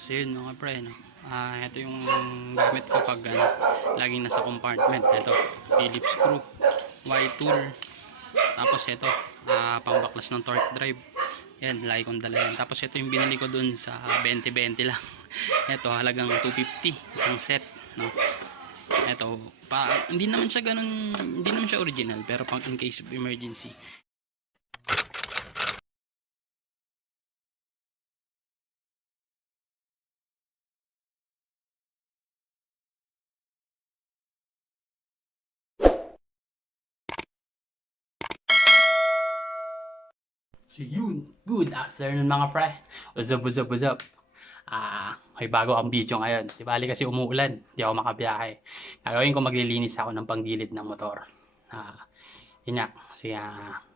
So yun mga pre, no? Ito yung gamit ko pag laging nasa compartment. Ito, Phillips screw, Y-tool. Tapos ito, pangbaklas ng torque drive. Yan, lagi kong dala yan. Tapos ito yung binili ko dun sa 20-20 lang. Ito, halagang 250, isang set, no? Ito, hindi naman siya ganun, hindi naman siya original, pero pang in case of emergency. So yun, good afternoon mga pre. What's up? May bago ang video ngayon. Di bali kasi umuulan, di ako makabiyahe. Gagawin ko, maglilinis ako ng panggilid ng motor. Yun nga, kasi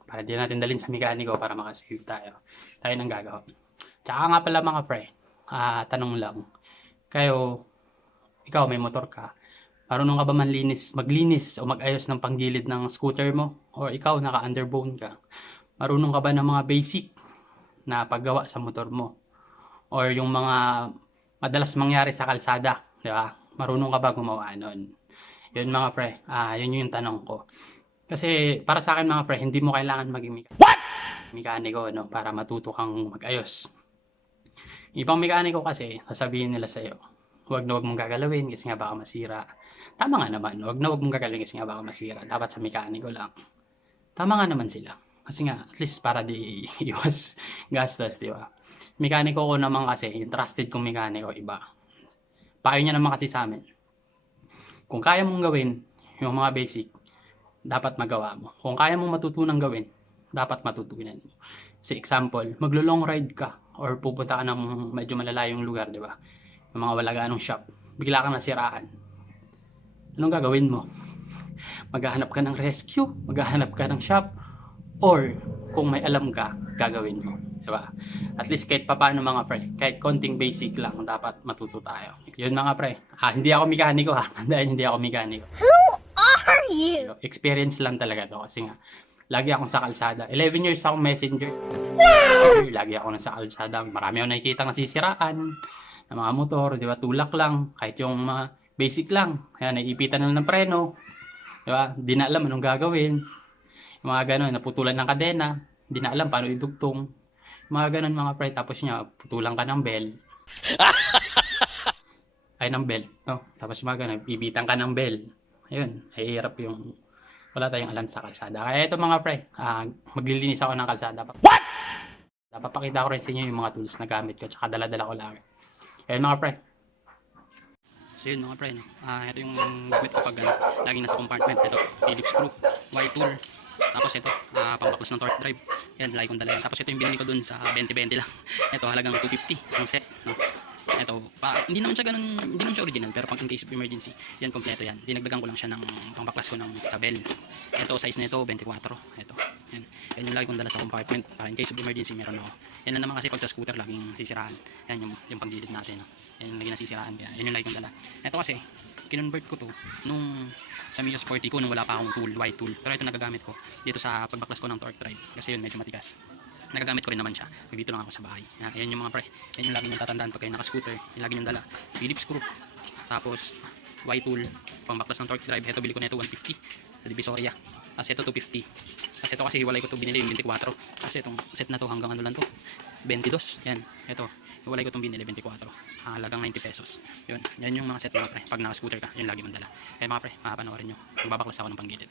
para di natin dalhin sa mekaniko para makasave tayo. Tayo nang gagawa. Tsaka nga pala mga pre, tanong lang. Ikaw may motor ka. Marunong ka ba maglinis o mag-ayos ng panggilid ng scooter mo? O ikaw naka-underbone ka? Marunong ka ba ng mga basic na paggawa sa motor mo? Or yung mga madalas mangyari sa kalsada, di ba? Marunong ka ba gumawa nun? Yun mga pre, yun yung tanong ko. Kasi para sa akin mga pre, hindi mo kailangan maging mekaniko, no? Para matuto kang mag-ayos. Ibang mekaniko kasi, sasabihin nila sa'yo, huwag na huwag mong gagalawin kasi nga baka masira. Tama nga naman, huwag na huwag mong gagalawin kasi nga baka masira. Dapat sa mekaniko lang. Tama nga naman sila. Kasi nga, at least para di iwas gastos, di ba? Mekaniko ko naman kasi, yung trusted kong mekaniko, iba. Payo niya naman kasi sa amin. Kung kaya mong gawin yung mga basic, dapat magawa mo. Kung kaya mong matutunang gawin, dapat matutunan mo. Sa example, maglo-long ride ka or pupunta ka ng medyo malalayong lugar, di ba? Yung mga wala ganong shop, bigla kang nasiraan. Anong gagawin mo? Maghahanap ka ng rescue, maghahanap ka ng shop, or kung may alam ka, gagawin mo, di ba? At least kahit papaano mga pre, kahit konting basic lang, dapat matuto tayo. Yun mga pre, hindi ako mekaniko ha, tandaan hindi ako mekaniko. Who are you? Experience lang talaga to kasi nga, lagi akong sa kalsada. 11 years akong messenger. Lagi ako nasa kalsada. Marami akong nakikita nasisiraan ng mga motor, di ba? Tulak lang, kahit yung mga basic lang. Ayan, naiipitan na ng preno, di ba? Di na alam anong gagawin. Mga ganon, naputulan ng kadena, hindi na alam paano idugtong. Mga ganon mga pre, tapos niya, putulan ka ng bell. Ay, ng belt, no? Tapos mga ganon, ibitan ka ng bell. Ayun, ay hirap yung, wala tayong alam sa kalsada. Kaya ito mga pre, maglilinis ako ng kalsada. What? Napapakita ko rin sa inyo yung mga tools na gamit ko, tsaka dala-dala ko lagi. Ayun mga pre. So yun mga pre, no? Ito yung gamit ko pag laging nasa compartment. Ito, Phillips screw, Y-tool. Tapos ito, pangbaklas ng torque drive. Yan, lagi kong dala yan. Tapos ito yung binili ko dun sa 20-20 lang. Ito, halagang 250, isang set, no? Ito, hindi naman siya ganun, hindi naman siya original, pero pang in case of emergency, yan, kompleto yan. Dinagdagan ko lang siya ng pangbaklas ko ng Isabel. Ito, size nito 24. Ito, yan. Yan yung lagi kong dala sa compartment para in case of emergency meron ako. Yan lang naman kasi pag sa scooter laging sisiraan. Yan yung paggilid natin, no? Yan yung lagi nasisiraan, kaya yan yung lagi kong dala. Ito kasi, kinonvert ko to nung sa Mio Sporty ko nung wala pa akong tool, Y-tool. Pero ito nagagamit ko dito sa pagbaklas ko ng torque drive kasi yun medyo matigas. Nagagamit ko rin naman siya. Dito lang ako sa bahay. Ayan yung mga pre. Ayan yung lagi nyo tatandaan pag kayo naka-scooter. Yung lagi nyo dala. Phillips screw. Tapos Y-tool. Pangbaklas ng torque drive. Ito bili ko na ito 150 sa Divisoria. Tapos ito 250. Tapos ito kasi hiwalay ko ito binili yung 24. Kasi itong set na to hanggang ano lang to 22. Yan. Ito. Hiwalay ko itong binili 24. Halagang 90 pesos. Yun. Yan yung mga set mga pre. Pag naka-scooter ka, yun lagi mong dala. Kaya mga pre, mapanoorin nyo. Magbabaklas ako ng panggilid.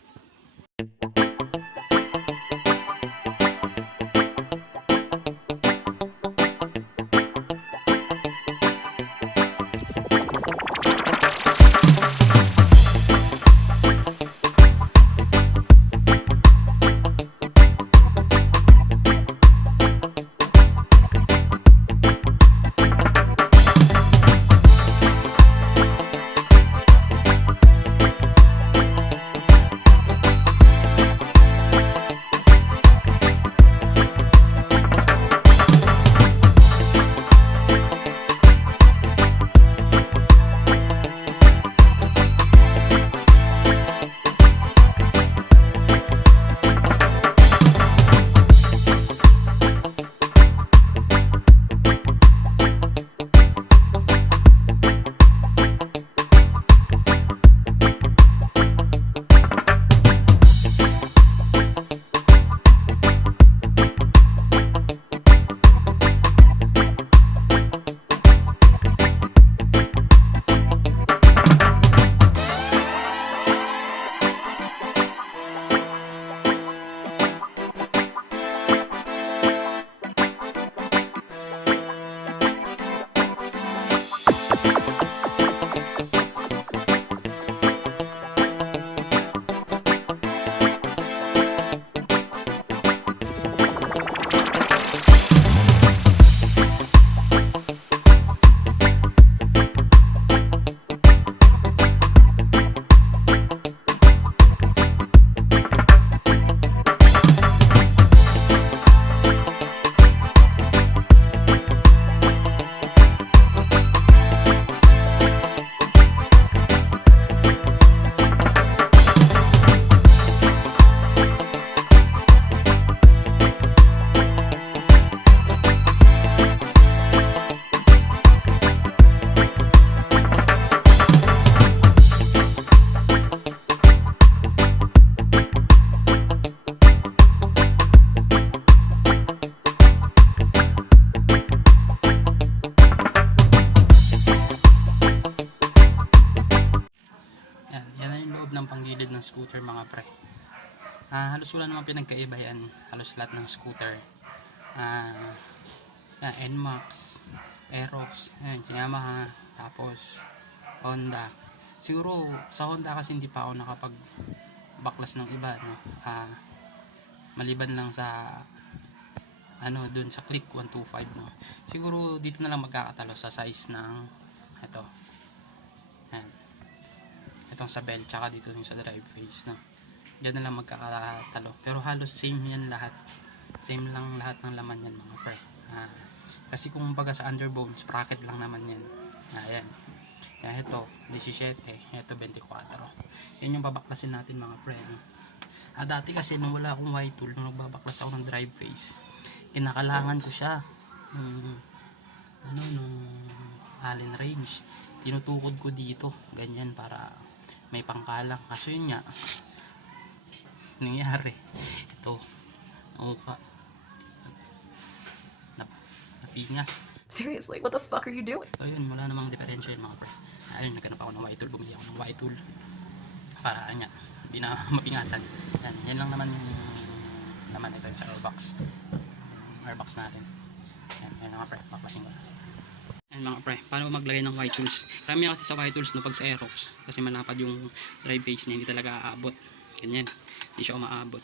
ng scooter mga pre. Halos wala naman pinagkaiba yan. Halos lahat ng scooter. NMAX, Aerox, ayan, Yamaha, tapos Honda. Siguro sa Honda kasi hindi pa ako nakapag baklas ng iba, no? Maliban lang sa dun sa Click 125, no? Siguro dito na lang magkakatalo sa size ng ito. Ayan. Itong sa bell, tsaka dito yung sa drive face, no? Diyan na lang magkakatalo. Pero halos same yan lahat. Same lang lahat ng laman yan mga pre. Kasi kung baga sa underbone, sprocket lang naman yan. Ayan. Kaya ito, 17. Ito, 24. Yan yung babaklasin natin mga pre. No? Dati kasi nung wala akong white tool, nung nagbabaklas ako ng drive face, kinakalangan ko siya. Nung Allen range. Tinutukod ko dito. Ganyan para may pangkalang. Kaso yun nga, nangyari. Ito, napingas. Seriously, what the fuck are you doing? So yun, wala namang diferensya yun mga pre. Ayun, naghanap ako ng white tool, bumili ako ng white tool para nga, hindi na mapingasan. Yan lang naman yung naman ito sa airbox. Airbox natin. Yan mga pre, paklasin ko. Yan mga pre, paano maglagay ng white tools? Marami kasi sa white tools no, pag sa Aerox, kasi malapad yung drive face niya, hindi talaga aabot. Ganyan, hindi siya umaabot.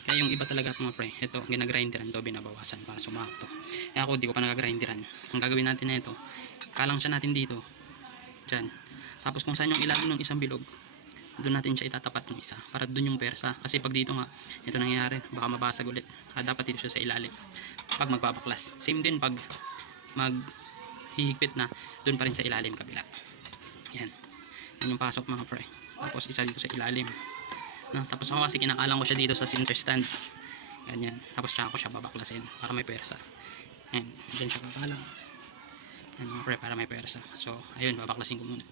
Kaya yung iba talaga mga pre, ito, ginagrinderan to, binabawasan para sumakto. Kaya ako, di ko pa nagagrinderan. Ang gagawin natin na ito, kalang siya natin dito, dyan. Tapos kung saan yung ilalim ng isang bilog, doon natin siya itatapat ng isa, para doon yung persa. Kasi pag dito nga, ito nangyayari, baka mabasag ulit. Dapat dito siya sa ilalim. Pag magbabaklas, same din pag maghihigpit na, doon pa rin sa ilalim kabila. Yan. Yan yung pasok mga pre. Tapos isa dito sa ilalim. No, tapos ako kasi kinakalang ko siya dito sa center stand. Ganyan. Tapos siya ako siya babaklasin para may persa. Yan. Diyan siya kakalang. Yan mga pre, para may persa. So, ayun, babaklasin ko muna.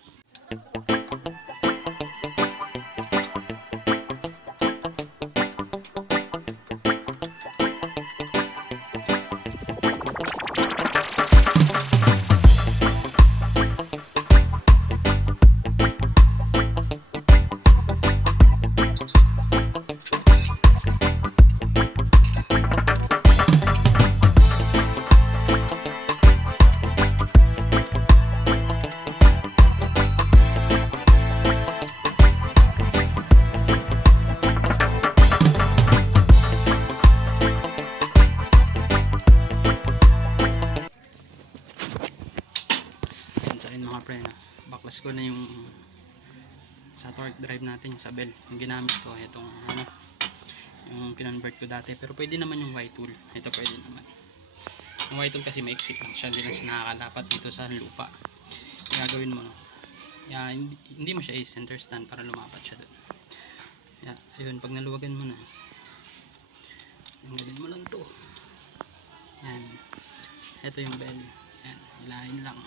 Mga pre, baklas ko na yung sa torque drive natin, yung sa bell, yung ginamit ko itong yung kinonvert ko dati, pero pwede naman yung white tool. Ito pwede naman yung white tool kasi maiksi lang siya, hindi lang siya nakakalapat dito sa lupa. Gagawin mo, no? Hindi mo siya i-center stand para lumapat siya doon. Ayun, pag naluwagan mo na, tanggalin mo lang to. Yan, ito yung bell. Yan, ilahin lang.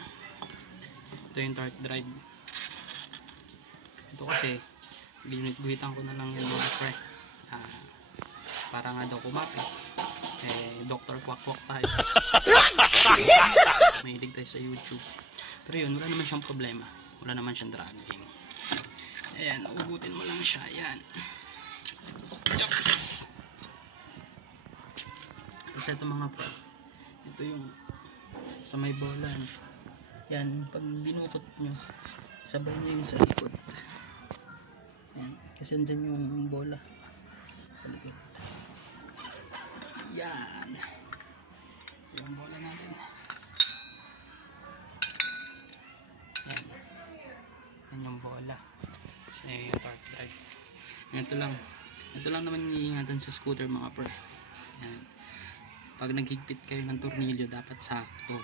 Ito yung torque drive. Ito kasi guhitan ko na lang yan mga pre, para nga daw kumapit. Dr. Kwak-Kwak tayo. Mahilig tayo sa YouTube. Pero yun, wala naman siyang problema, wala naman siyang dragging. Ayan, ugutin mo lang siya. Ayan. Yups. Tapos ito mga pre, ito yung sa may bola. Yan, pag dinukot nyo, sabay nyo yung sa likod. Yan, kasi andyan yung bola sa likod. Yan, yung bola natin. Yan, yan yung bola. Kasi yung torque drive. Ito lang naman iingatan sa scooter mga pre. Yan, pag naghigpit kayo ng tornilyo, dapat sakto.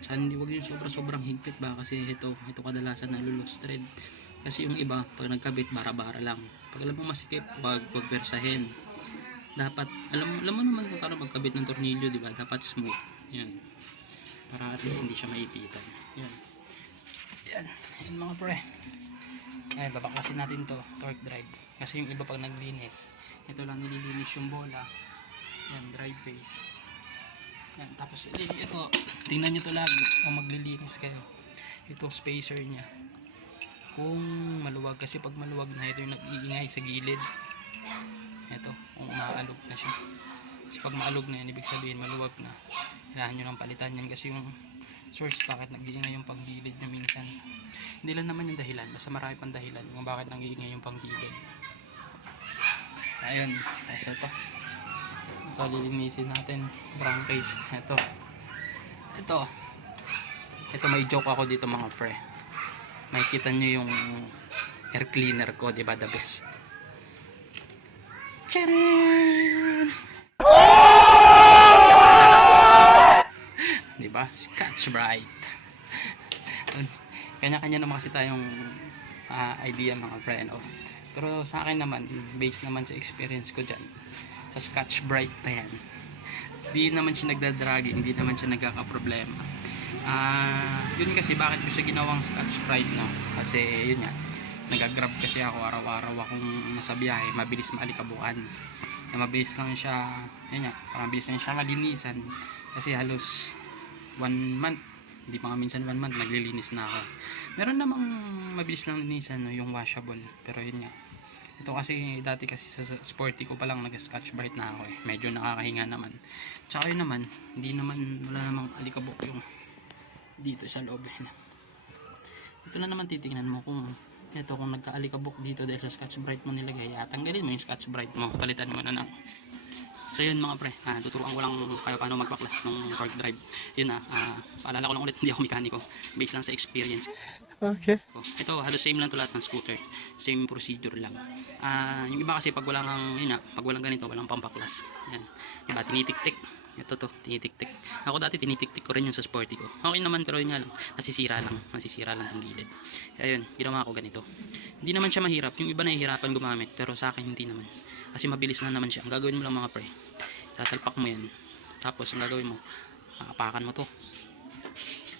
Tsaka hindi, wag yung sobrang higpit ba, kasi ito kadalasan nalulose thread. Kasi yung iba pag nagkabit bara-bara lang. Pag alam mo masikip, wag persahin. Dapat alam mo naman kung paano magkabit ng tornilyo, di ba? Dapat smooth. Yan. Para at least hindi siya maipitan. Yan. Yan mga pre. Ay, babaklasin natin to, torque drive. Kasi yung iba pag naglinis, ito lang nililinis yung bola. Yan, drive face. Yan, tapos ito, tingnan nyo to lagi kung maglilinis kayo. Ito spacer nya. kung maluwag, kasi pag maluwag na ito yung nag-iingay sa gilid. Ito, kung umaalog na siya. Kasi pag maalog na yan, ibig sabihin maluwag na. Kailangan nyo ng palitan yan kasi yung source bakit nag-iingay yung panggilid na minsan. Hindi lang naman yung dahilan, basta marami pang dahilan kung bakit nag-iingay yung panggilid. Ayun, so ito lilinisin natin, brown case. Ito may joke ako dito mga pre. Makikita nyo yung air cleaner ko, diba, the best. Charan! Diba? Scotch-Brite. Kanya-kanya naman kasi tayong idea mga pre, no? Pero sa akin naman, based naman sa experience ko dyan, sa Scotch-Brite na yan, di naman siya nagdadragging, hindi naman siya nagkakaproblema. Yun kasi bakit ko siya ginawang Scotch-Brite, no? Kasi yun nga, nagagrab kasi ako araw-araw akong nasa biyahe, mabilis maalikabukan. Mabilis lang siya, yun nga, mabilis lang siya malinisan. Kasi halos 1 month, hindi pa nga minsan 1 month, naglilinis na ako. Meron namang mabilis lang linisan, no, yung washable. Pero yun nga, ito kasi dati kasi sa sporty ko pa lang nag-Scotch-Brite na ako eh. Medyo nakakahinga naman. Tsaka yun naman, hindi naman, wala namang alikabok yung dito sa loob. Ito na naman titingnan mo kung ito, kung nagka-alikabok dito dahil sa Scotch-Brite mo nilagay, tanggalin mo yung Scotch-Brite mo, palitan mo na ng. So yun mga pre, tuturuan ko lang kayo paano magpaklas ng torque drive. Yun paalala ko lang ulit, hindi ako mekaniko, based lang sa experience. Okay. Ito, halos same lang to lahat ng scooter, same procedure lang. Yung iba kasi pag walang pag walang ganito, walang pampaklas. Yan. Diba, tinitik-tik. Ito to, tinitik-tik. Ako dati tinitik-tik ko rin yung sa sporty ko. Okay naman, pero yun nga lang, nasisira lang tong gilid. Kaya yun, ginawa ko ganito. Hindi naman siya mahirap, yung iba nahihirapan gumamit, pero sa akin hindi naman. Kasi mabilis na naman siya. Ang gagawin mo lang mga pre, sasalpak mo yan. Tapos ang gagawin mo, apakan mo to.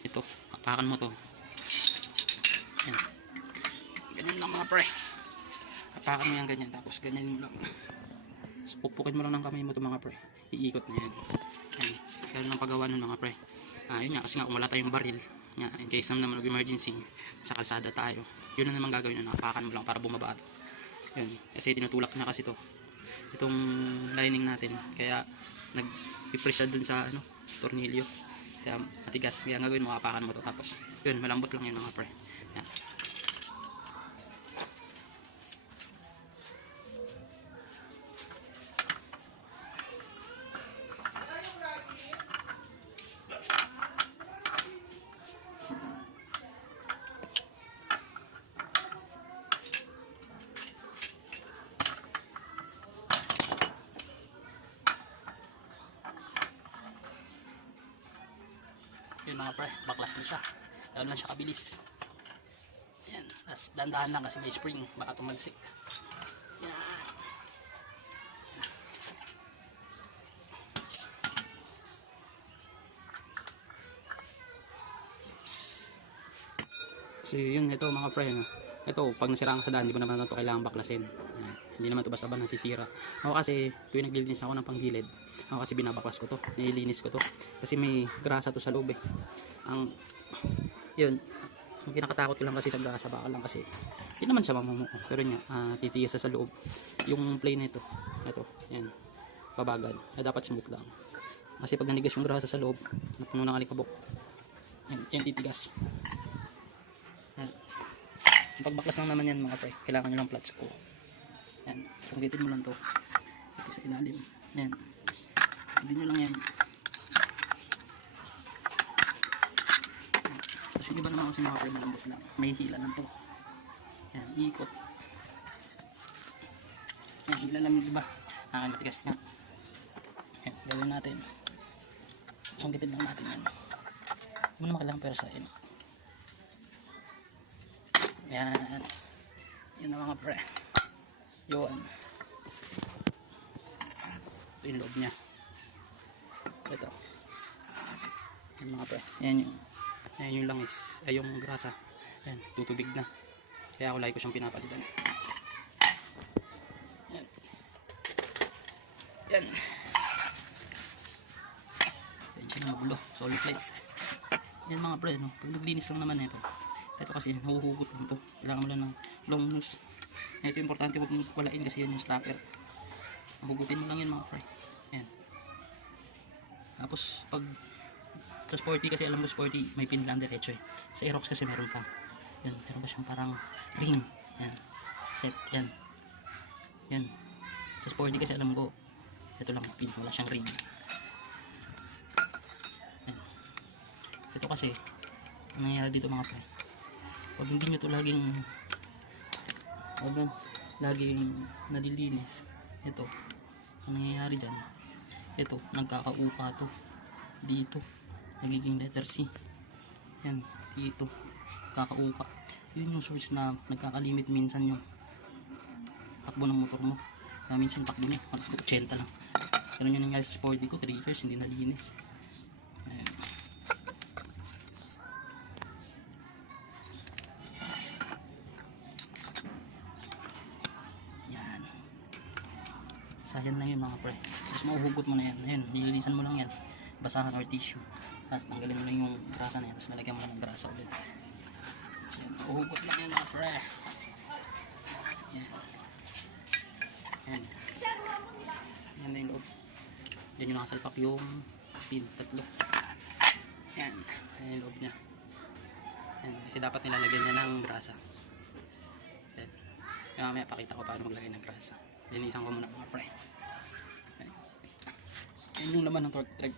Ito, apakan mo to. Yan. Ganyan lang mga pre. Apakan mo yan ganyan. Tapos ganyan mo lang. Tapos pupukin mo lang ng kamay mo to mga pre. Iikot na yan. Yan. Ganyan ang paggawa nun mga pre. Yun nga, kasi nga kung wala tayong baril, in case naman mag-emergency, sa kalsada tayo, yun na naman gagawin nun. Apakan mo lang para bumaba ito. Yun. Kasi tinutulak na kasi to itong lining natin, kaya nag-press dun sa tornilyo, kaya matigas. Kaya ang gagawin mo, apakan mo to, tapos yun, malambot lang yun mga pre. Yan. Yun mga pre, baklas na siya. Lalo lang siya kabilis. Yan, tapos dandahan lang kasi may spring, baka tumalsik. Yan. So yun, ito mga pre, ito pag nasiraan ka sa daan, hindi mo naman ito kailangan baklasin. Yan. Hindi naman ito basta nasisira. Ako kasi tuwing naglilinis ako ng panggilid, ako kasi binabaklas ko to, nililinis ko to kasi may grasa to sa loob eh. Yun, ang kinakatakot ko lang kasi sa grasa, baka lang kasi hindi naman siya mamumuo, pero yun nga, titigas sa loob yung plane nito. Ito, yan, babagal, dapat smooth lang kasi pag nanigas yung grasa sa loob, napuno ng alikabok, yan titigas. Yung pagbaklas lang naman yan mga pre, kailangan nyo lang flat screw. Yan, tunggitin mo lang to ito sa ilalim. Yan, hindi nyo lang yan. Tapos yung iba naman kasi mga pre, malambot lang, may hila lang to. Yan, ikot. Yan, hila lang yung iba, matigas niya. Yan, gawin natin, sunggitin lang natin yan. Huwag naman kailangan pero sa yan. Yan, yun na mga pre. Yun, ito yung loob nya. Ito, yan mga pre, yan yung langis, ay yung grasa. Yan, tutubig na, kaya ako lagi ko siyang pinapalitan. Yan, yan, yan siya magulo, solid plate. Yan mga pre, pag naglinis lang naman ito, Ito kasi nahuhugot lang to. Kailangan mo lang ng long nose. Ito importante, huwag mong walain kasi yan yung stopper. Hugutin mo lang yan mga pre. Yan. Tapos pag sa sporty kasi alam mo sporty may pin lang diretso eh. Sa Aerox kasi meron pa. Yan, meron pa siyang parang ring. Yan. Set yan. Yan. Sa sporty kasi alam ko ito lang pin, wala siyang ring. Yan. Ito kasi ang nangyayari dito mga pre. Pag hindi nyo ito laging nalilinis, ito ang nangyayari dyan, ito nagkakaupa to dito, nagiging letter C yan, dito kakaupa. Yun yung source na nagkakalimit minsan yung takbo ng motor mo. Minsan takbo niya 80 lang. Pero yun nangyari sa sporty ko, 3 years hindi nalinis. Ayan. Yan. Sayang lang yun mga pre. Tapos mauhugot mo na yan. Ayan, nililisan mo lang yan. Basahan or tissue. Tapos tanggalin mo lang yung grasa na yan. Tapos lalagyan mo lang ng grasa ulit. So, mauhugot lang yan mga pre. Yan. Yan. Yan na yung loob. Yan yung nakasalpak yung pin. Tatlo. Yan. Yan yung loob niya. Yan. Kasi dapat nilalagyan niya ng grasa. Yan. Kaya mamaya pakita ko paano maglagay ng grasa. Linisan ko muna mga pre. Yan. Yan yung laman ng torque thread.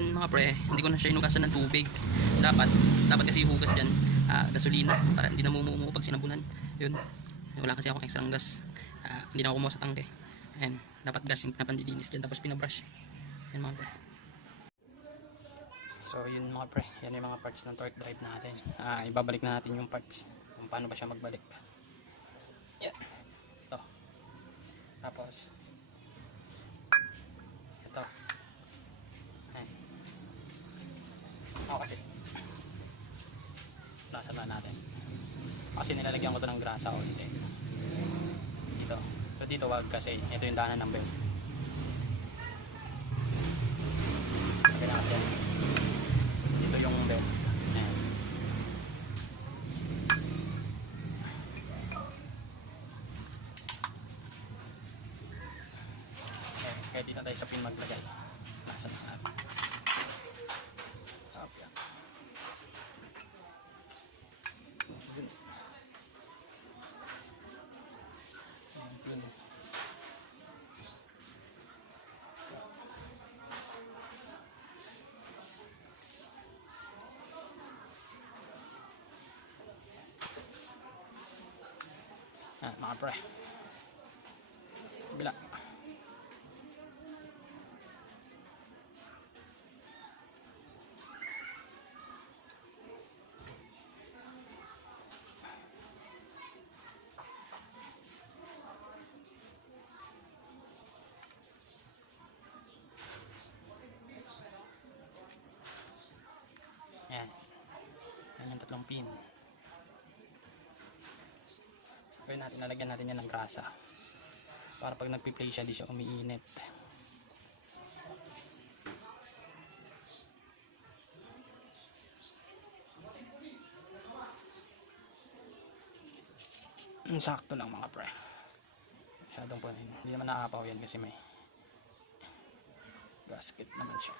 yan mga pre, hindi ko na siya inugasan ng tubig. Dapat kasi hugas dyan, gasolina, para hindi na mumumu pag sinabunan. Yun, wala kasi akong extra gas. Hindi na ako kumuha sa tangke. Ayan, dapat gas yung pinapandilinis dyan, tapos pinabrush. Yan mga pre. So yun mga pre, yan yung mga parts ng torque drive natin. Ibabalik na natin yung parts kung paano ba siya magbalik. Yan. Ito. Tapos ito. Ayan. Kasi grasa na natin. Kasi nilalagyan ko ito ng grasa o hindi. Dito. So dito wag kasi ito yung daanan ng bell. Lagyan natin. Dito yung bell. Ayan. Kaya dito tayo sa pin maglagay. Nasa na natin. Okay. Pin. Mga pre. Bila. Yan. Yan yung tatlong pin. Kaya natin, lalagyan natin yan ng grasa. Para pag nagpi-play siya, di siya umiinit. Sakto lang mga pre. Masyadong po. Hindi naman naapaw yan kasi may gasket naman siya.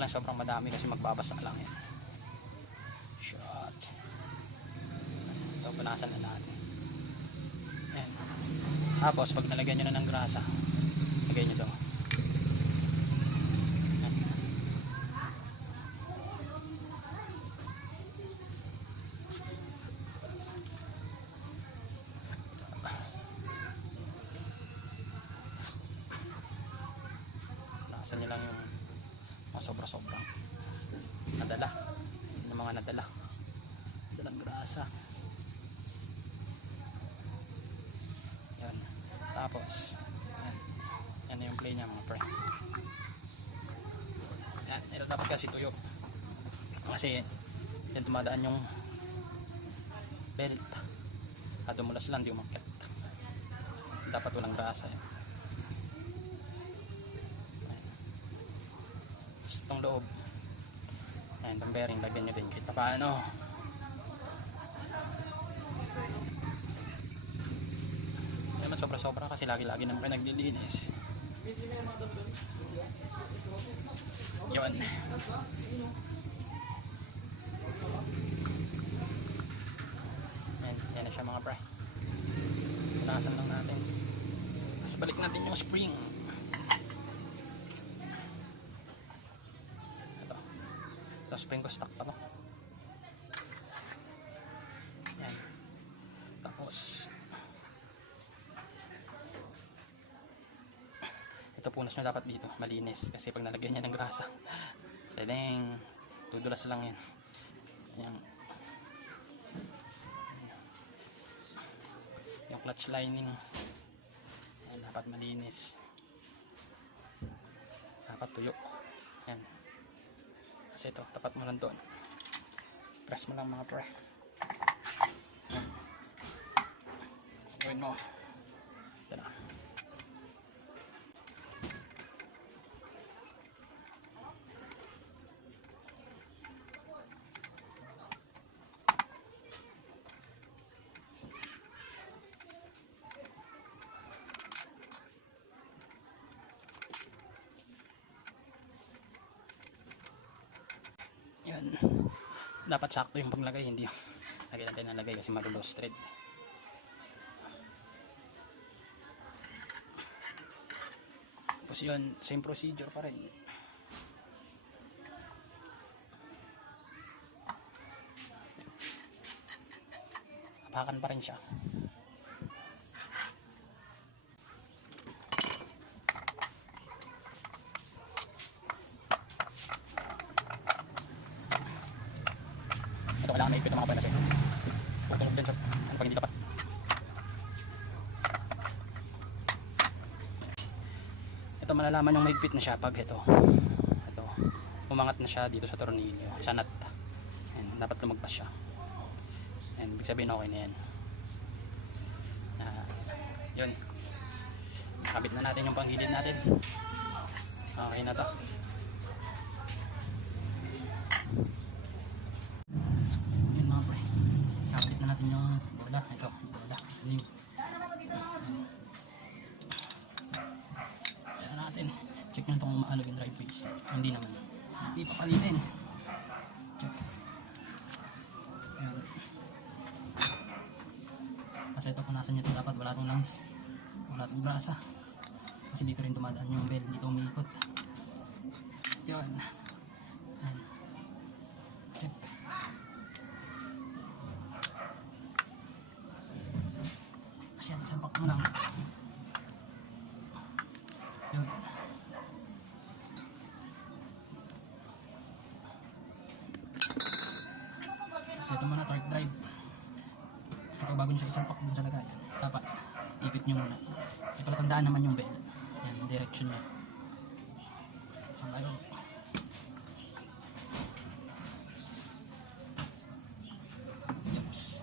Lang sobrang madami kasi magbabasa lang yan. Shot. Ito punasan na natin. Ayan. Tapos pag nalagyan nyo na ng grasa, lagay nyo ito. Punasan nyo lang yung sobra-sobrang nadala yung mga dalang grasa. Yan. Tapos yan yung play niya mga pre. Yan, ito dapat kasi tuyo kasi yan tumadaan yung belt dumulas lang, di umakit. Dapat walang grasa yan. Itong loob, ayan, itong bearing, lagyan nyo din kita paano. Hindi naman sobra-sobra kasi lagi-lagi naman kayo naglilinis. Yun. Yan na siya mga pre. Punasan lang natin. Tapos balik natin yung spring. Spring ko stock pa to. Yan. Tapos ito punas nyo dapat dito malinis kasi pag nalagyan niya ng grasa tadeng dudulas lang yan. Yan. Yung clutch lining yan, dapat malinis, dapat tuyo yan. Kasi ito, tapat mo lang doon. Press mo lang mga pre. Gawin mo. Ito na. dapat sakto yung paglagay, hindi yung lagay natin nalagay kasi mag-loose thread. Tapos yun, same procedure pa rin. Apakan pa rin siya. Ito kailangan maipit ang mga panas eh. Tutunog din sa ano pag hindi ka pa. Ito malalaman yung maigpit na siya pag ito umangat na siya dito sa tornilyo, sa nut. Ayan, dapat lumagpas siya. Ayan, ibig sabihin okay na yan. Yun, nakabit na natin yung panggilid natin. Okay na to. Yun mga pre, nakabit na natin yung bola. Ito, bola, new. Ayan natin, check nyo itong maalog yung dry paste. Hindi naman, hindi pa palitin. Check. Ayan. Kasi ito punasan nyo ito, dapat wala itong lungs, wala itong grasa. Kasi dito rin tumadaan yung bell, dito umiikot. Yun. Ayan. Check. Kasi yan, sampak mo lang. Yun. Kasi ito muna, torque drive. Ito bago nyo siya isalpak dun sa lagay, dapat ipit nyo muna. Ito tandaan naman yung bell. Yan, direction niya. So bago yups.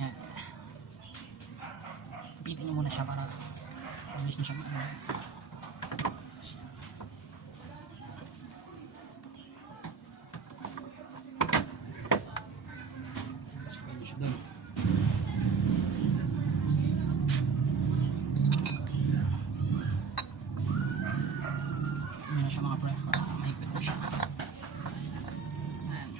Yan, ipitin nyo muna siya para release nyo siya maano. Sabihin nyo siya dun. Yun na siya mga pre, mahigpit na siya. Ayan.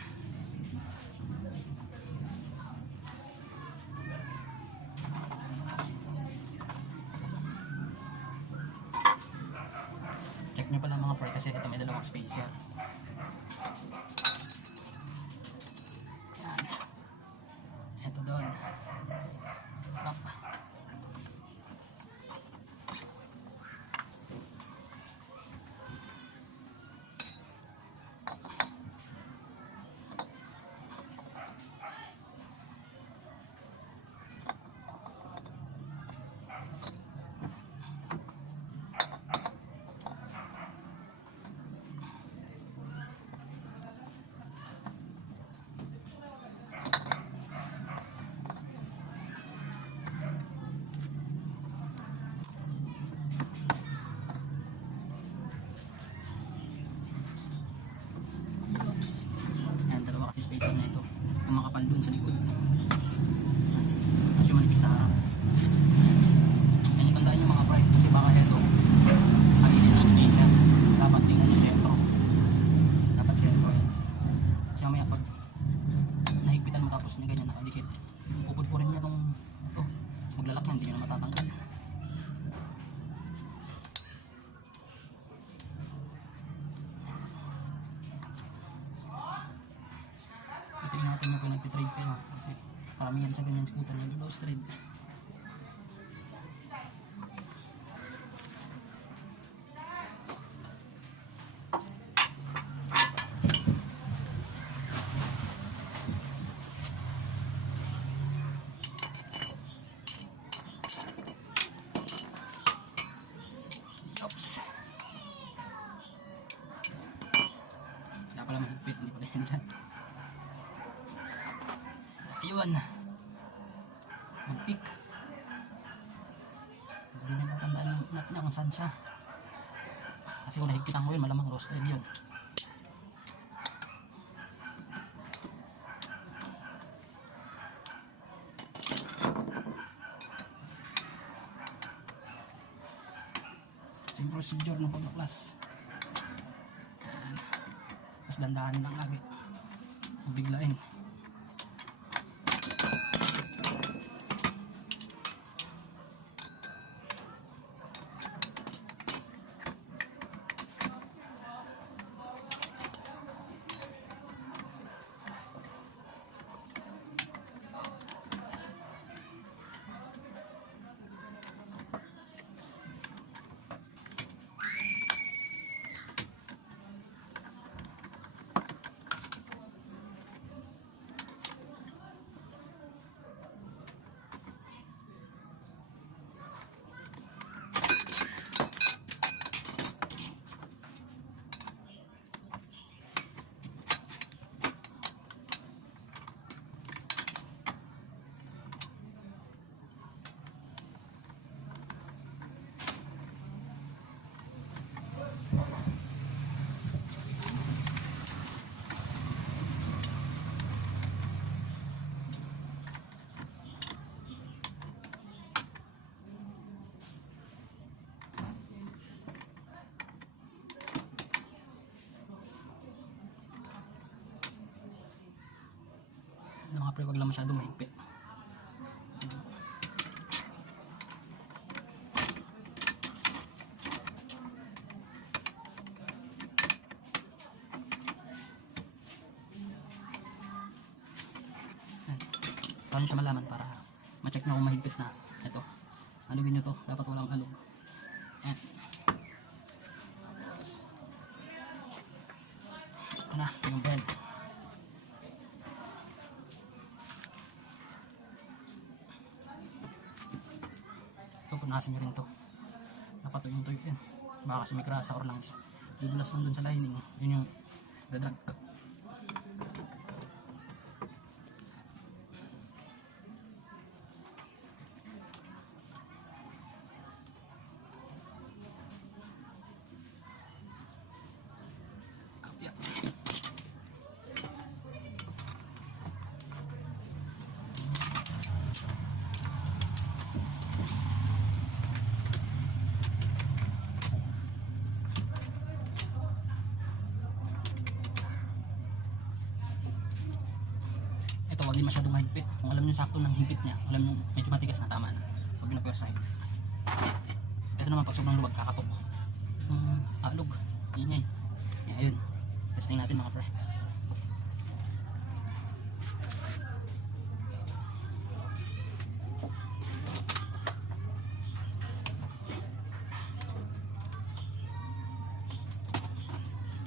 Check nyo pala mga pre kasi ito may dalawang spacer. Ayan. Ito doon. Harap. Oops. Ayan, dalawa kasi spacer na ito. Yung makapal dun sa likod. Kasi manipis sa harap. Ayan, tandaan nyo mga pre, kasi baka ito alisin ang spacer. Dapat yung sentro. Dapat sentro yan. Kasi mamaya pag nahigpitan mo tapos na ganyan nakadikit, pupudpurin niya itong ito. Tapos maglalak yan, hindi nyo na matatanggal. Tingnan natin yung kung nagtitrade kayo kasi karamihan sa ganyan scooter nag-loose trade. Oops. Kaya pala mahigpit, hindi pala yan dyan. Ayun, mag-pick. Hindi na natandaan yung nut niya kung saan siya. Kasi kung nahigpitan ko yun, malamang roasted yun. Same procedure ng pagbaklas. Tapos dandahan lang lagi. biglain. Mga pre, wag lang masyado mahigpit. Paano siya malaman para ma-check nyo kung mahigpit na. Ito, alugin nyo to, dapat walang alog. Ayan. Ito na, yung belt. Pupunasan nyo rin ito. Dapat yung tuyo yun. Baka kasi may krasa or langs. Dudulas lang dun sa lining. Yun yung dadrag. Kapya. Huwag din masyadong mahigpit. Kung alam nyo sakto ng higpit niya, alam nyo medyo matigas na, tama na. Huwag nyo na pwersahin. Ito naman pag sobrang luwag, kakatok. Alog, ingay. Ayun, testing natin mga fresh.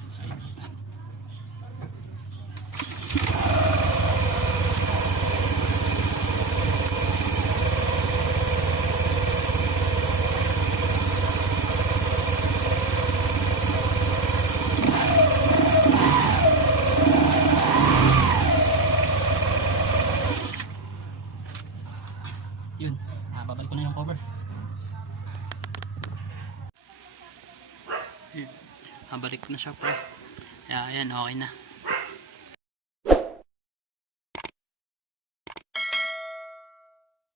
Side stand. Yun, babalik ko na yung cover. Balik na siya pre. Ayan, okay na.